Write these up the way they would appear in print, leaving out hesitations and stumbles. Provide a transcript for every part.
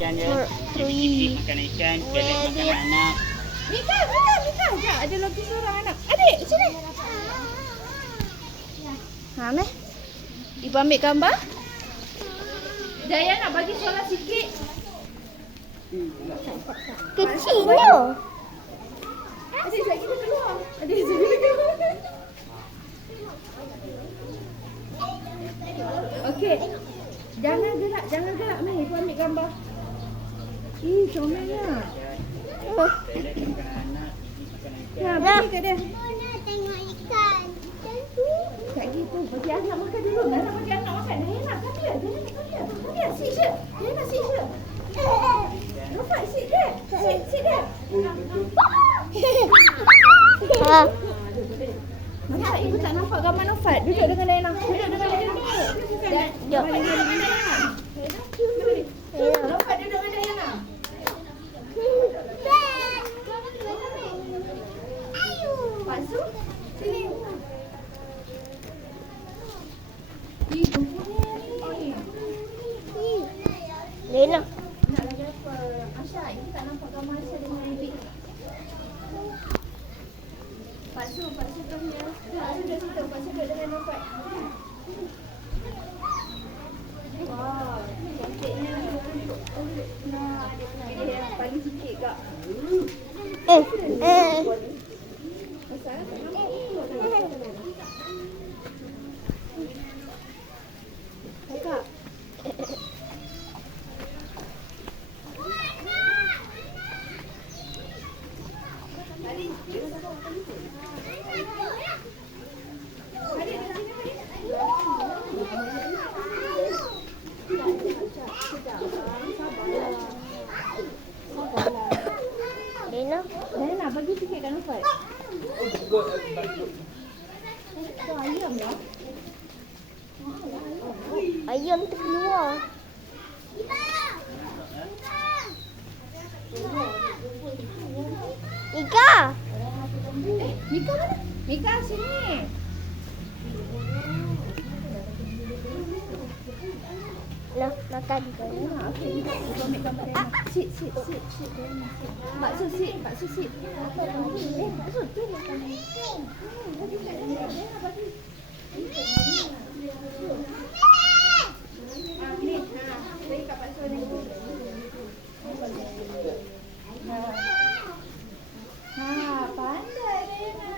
ikan dia. Cicik makan ikan, Pelik makan anak. Mika. Sekejap, ada lagi seorang anak. Adik, sini. Meh. Ibu ambil gambar. Dayana bagi solat sikit. Kecilnya. Adik, sekejap kita keluar. Adik, sekejap kita keluar. Okey. Jangan gerak. Meh, ibu ambil gambar. Ih, comelnya. Pelik makan anak, cicik makan ikan. Nah, bagi kat dia. Nak tengok ikan. Tak gitu. Bagi anak makan dulu. Nak bagi anak makan. Dayana, kat dia. Kat dia. Sit je. Dayana, sit je. Nampak, sit dia. Sit dia. Ha. Nampak, ibu tak nampak gambar Nofat. Duduk dengan Dayana. Jom. Nofat duduk dengan Dayana. Pasu, sini. Ih, gempunya ni. Lena. Nak lagi apa? Asya, ibu tak nampak gambar Asya dengan Aibik. Paksu kan ya. Paksu dah situ, Paksu duduk dengan Nofat. Wah, cantiknya. Nah, dia pagi sikit kak. Pasal tak nampak. Kakak. Lena. Dayana, bagi sikit kat Nofat. Itu ayam lah. Ayam terkeluar. Ika. Mika mana? Mika sini. Nah, makan. Okey, ibu ambil gambar Dayana. Sit. Dayana, sit. Paksu sit. Paksu, tu makan. Bagi kat Dayana. Dayana bagi. Ni, bagi kat Paksu ni. Pandai Dayana.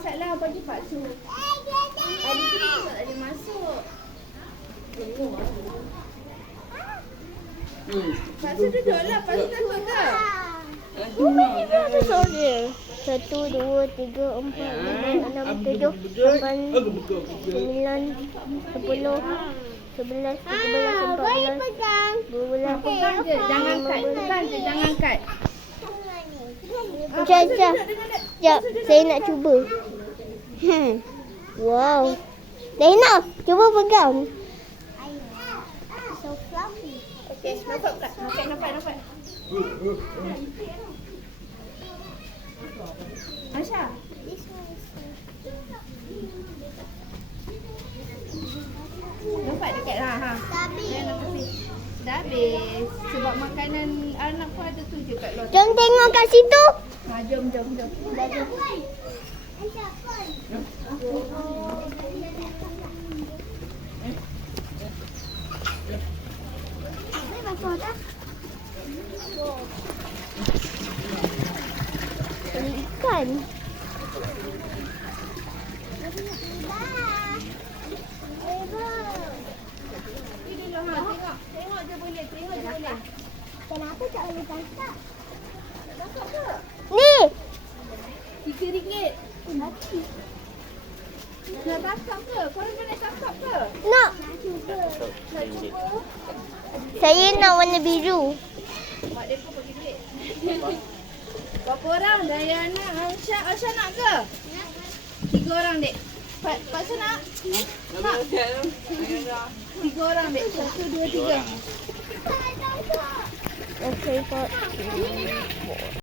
Satlah bagi Paksu. Adik tu tak ada masuk. Paksu duduklah. Paksu takut ke? Ini ada soal dia. 1, 2, 3, 4, 5, 6, 7, 8, 9, 10, 11, 13, 14, 12. Pegang je. Jangan kat. Pegang je. Jangan kat. Sekejap. Saya nak cuba. Wow. Lena, cuba pegang. So fluffy. Okey, nampak tak? Nampak. Asya. Nampak dekat lah. Dayana kasih. Dah habis. Sebab makanan anak pun ada tu je kat luar. Jom tengok kat situ. Jom. Ikan. Tengok je boleh. Kenapa tak boleh tangkap? Tangkap ke? Ni. RM3. Nak tangkap ke? Korang nak tangkap ke? Nak. Nak cuba? Saya nak warna biru. Mak dia pun bagi duit. Berapa orang? Dayana, Asya nak ke? 3 orang, dek. Paksa nak? Nak? 3 orang, dek. 1, 2, 3. Okay, Pak.